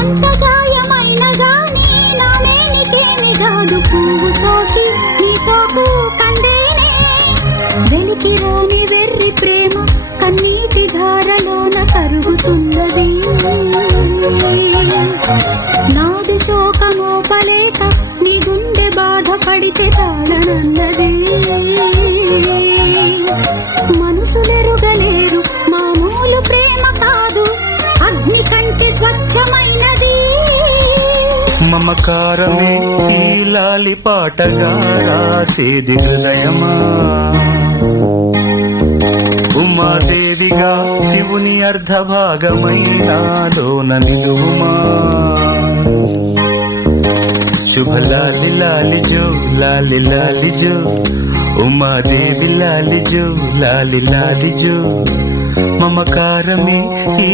ఎంత గాయమైన గానీ నా నేనికేమి కాదు పువ్వు సోకి నీ సోకు కందేనే వెలికి రాని వెర్రి ప్రేమ కన్నీటి ధారలోన కరుగుతున్నది నాది శోకమోపలేక నీ గుండె బాధపడితే తాళనన్నది మనుషులెరుగలేరు మామూలు ప్రేమ కాదు అగ్ని కంటే స్వచ్ఛమైనది మమకారమే ఈ లాలి పాటగా రాసేది హృదయమా ఉమాదేవిగా శివుని అర్ధభాగమైనాలోన నిలువుమా శుభ లాలి లాలి జో లాలి లాలి జో ఉమాదేవి లాలి జో లాలి లాలి జో మమకారమే ఈ